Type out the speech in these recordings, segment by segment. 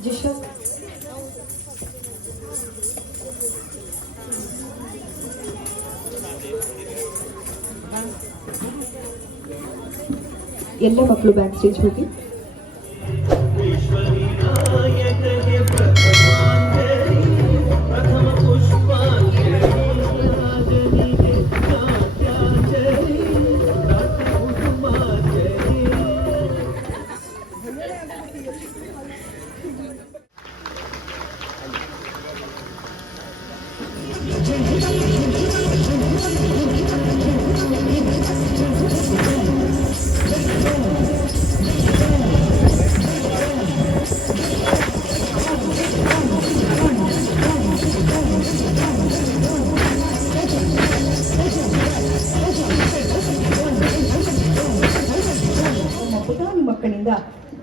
जिशा ಎಲ್ಲ ಮಕ್ಕಳು back stage ಹೋಗಿ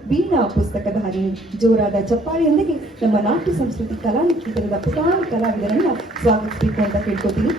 ವೀಣಾ ಪುಸ್ತಕದ ಹರಿ ಜೋರಾದ ಚಪ್ಪಾಳೆಯೊಂದಿಗೆ ನಮ್ಮ ನಾಟ್ಯ ಸಂಸ್ಕೃತಿ ಕಲಾ ನಿಕೇತನದ ಪುಟಾಣ ಕಲಾವಿದರನ್ನ ಸ್ವಾಗತಿಸಬೇಕು ಅಂತ ಕೇಳ್ಕೊತೀನಿ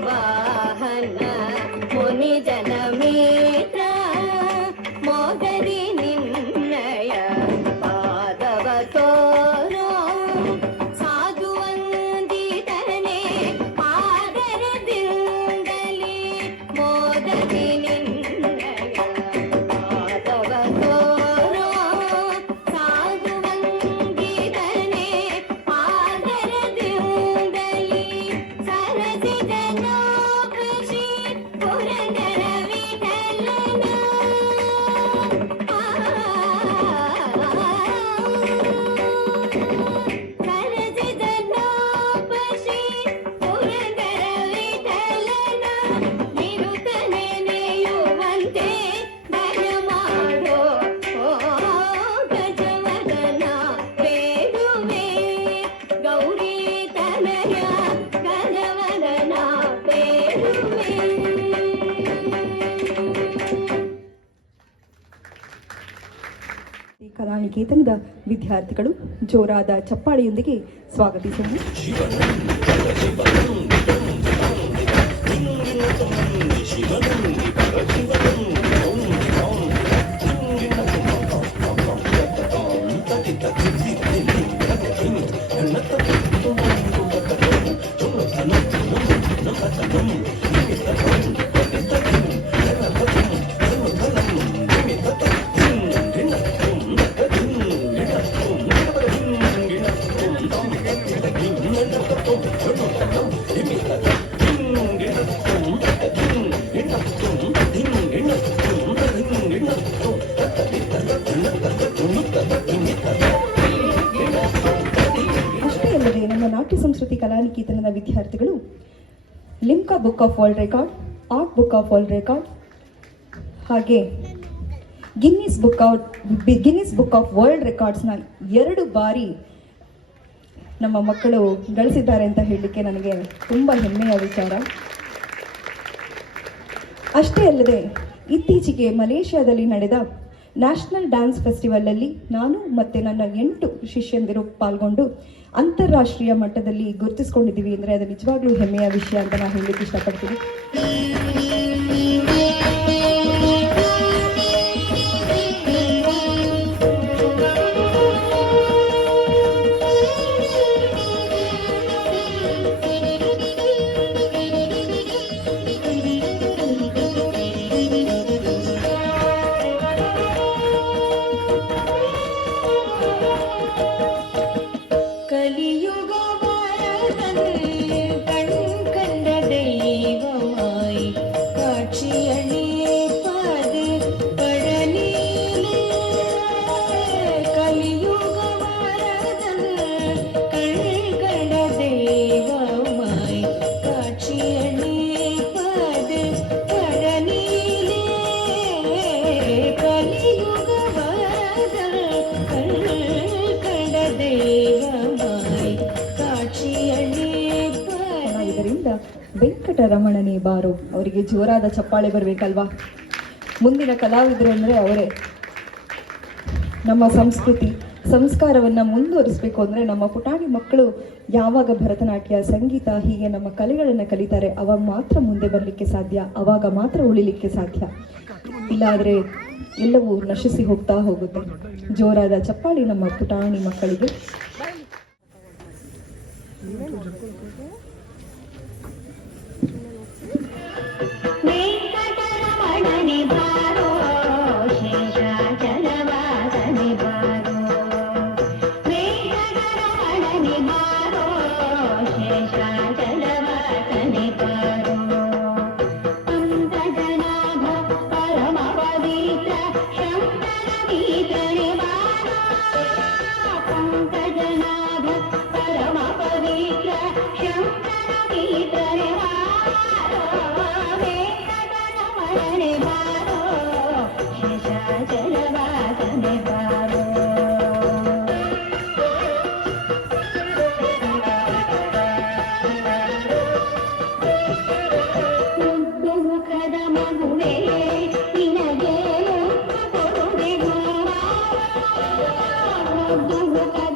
বাবা ಸಂಗೀತದ ವಿದ್ಯಾರ್ಥಿಗಳು ಜೋರಾದ ಚಪ್ಪಾಳೆಯೊಂದಿಗೆ ಸ್ವಾಗತಿಸಲು ಶಿವನಂದಿ ಅಷ್ಟೇ ಅಲ್ಲದೆ ನಮ್ಮ ನಾಟ್ಯ ಸಂಸ್ಕೃತಿ ಕಲಾನಿಕೇತನದ ವಿದ್ಯಾರ್ಥಿಗಳು, Limca book of world record art book of world record ಹಾಗೆ Guinness book out Guinness book of world ರೆಕಾರ್ಡ್ಸ್ನ ಎರಡು ಬಾರಿ ನಮ್ಮ ಮಕ್ಕಳು ಗಳಿಸಿದ್ದಾರೆ ಅಂತ ಹೇಳಲಿಕ್ಕೆ ನನಗೆ ತುಂಬ ಹೆಮ್ಮೆಯ ವಿಚಾರ. ಅಷ್ಟೇ ಅಲ್ಲದೆ, ಇತ್ತೀಚೆಗೆ ಮಲೇಷ್ಯಾದಲ್ಲಿ ನಡೆದ ನ್ಯಾಷನಲ್ ಡ್ಯಾನ್ಸ್ ಫೆಸ್ಟಿವಲಲ್ಲಿ ನಾನು ಮತ್ತು ನನ್ನ ಎಂಟು ಶಿಷ್ಯಂದಿರು ಪಾಲ್ಗೊಂಡು ಅಂತಾರಾಷ್ಟ್ರೀಯ ಮಟ್ಟದಲ್ಲಿ ಗುರುತಿಸ್ಕೊಂಡಿದ್ದೀವಿ. ಅಂದರೆ ಅದು ನಿಜವಾಗ್ಲೂ ಹೆಮ್ಮೆಯ ವಿಷಯ ಅಂತ ನಾನು ಹೇಳಲಿಕ್ಕೆ ಇಷ್ಟಪಡ್ತೀನಿ. ವೆಂಕಟರಮಣನೇ ಬಾರೋ. ಅವರಿಗೆ ಜೋರಾದ ಚಪ್ಪಾಳೆ ಬರಬೇಕಲ್ವಾ? ಮುಂದಿನ ಕಲಾವಿದರು ಅಂದರೆ ಅವರೇ. ನಮ್ಮ ಸಂಸ್ಕೃತಿ. ಸಂಸ್ಕಾರವನ್ನು ಮುಂದುವರಿಸಬೇಕು ಅಂದರೆ ನಮ್ಮ ಪುಟಾಣಿ ಮಕ್ಕಳು ಯಾವಾಗ ಭರತನಾಟ್ಯ, ಸಂಗೀತ, ಹೀಗೆ ನಮ್ಮ ಕಲೆಗಳನ್ನು ಕಲಿತಾರೆ, ಅವಾಗ ಮಾತ್ರ ಮುಂದೆ ಬರಲಿಕ್ಕೆ ಸಾಧ್ಯ, ಅವಾಗ ಮಾತ್ರ ಉಳಿಲಿಕ್ಕೆ ಸಾಧ್ಯ. ಇಲ್ಲಾದರೆ ಎಲ್ಲವೂ ನಶಿಸಿ ಹೋಗ್ತಾ ಹೋಗುತ್ತೆ. ಜೋರಾದ ಚಪ್ಪಾಳಿ ನಮ್ಮ ಪುಟಾಣಿ ಮಕ್ಕಳಿಗೆ. ربك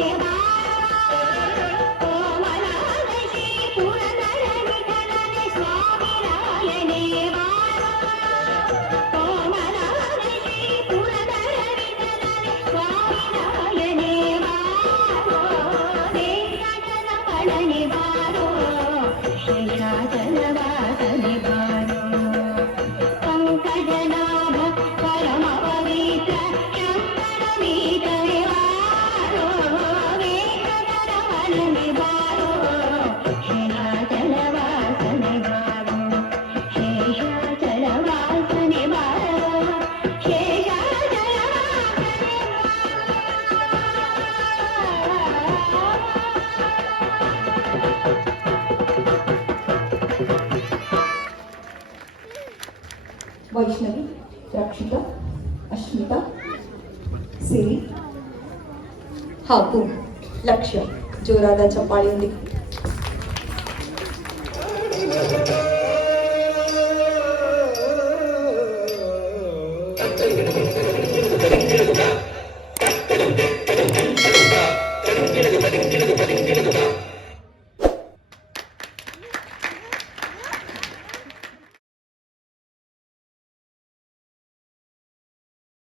నిర్మాణ ವೈಷ್ಣವಿ ರಕ್ಷಿತಾ ಅಶ್ಮಿತಾ ಸಿರಿ ಹಾಗೂ ಲಕ್ಷ್ಯ ಜೋರಾದ ಚಪ್ಪಾಳೆಯೊಂದಿಗೆ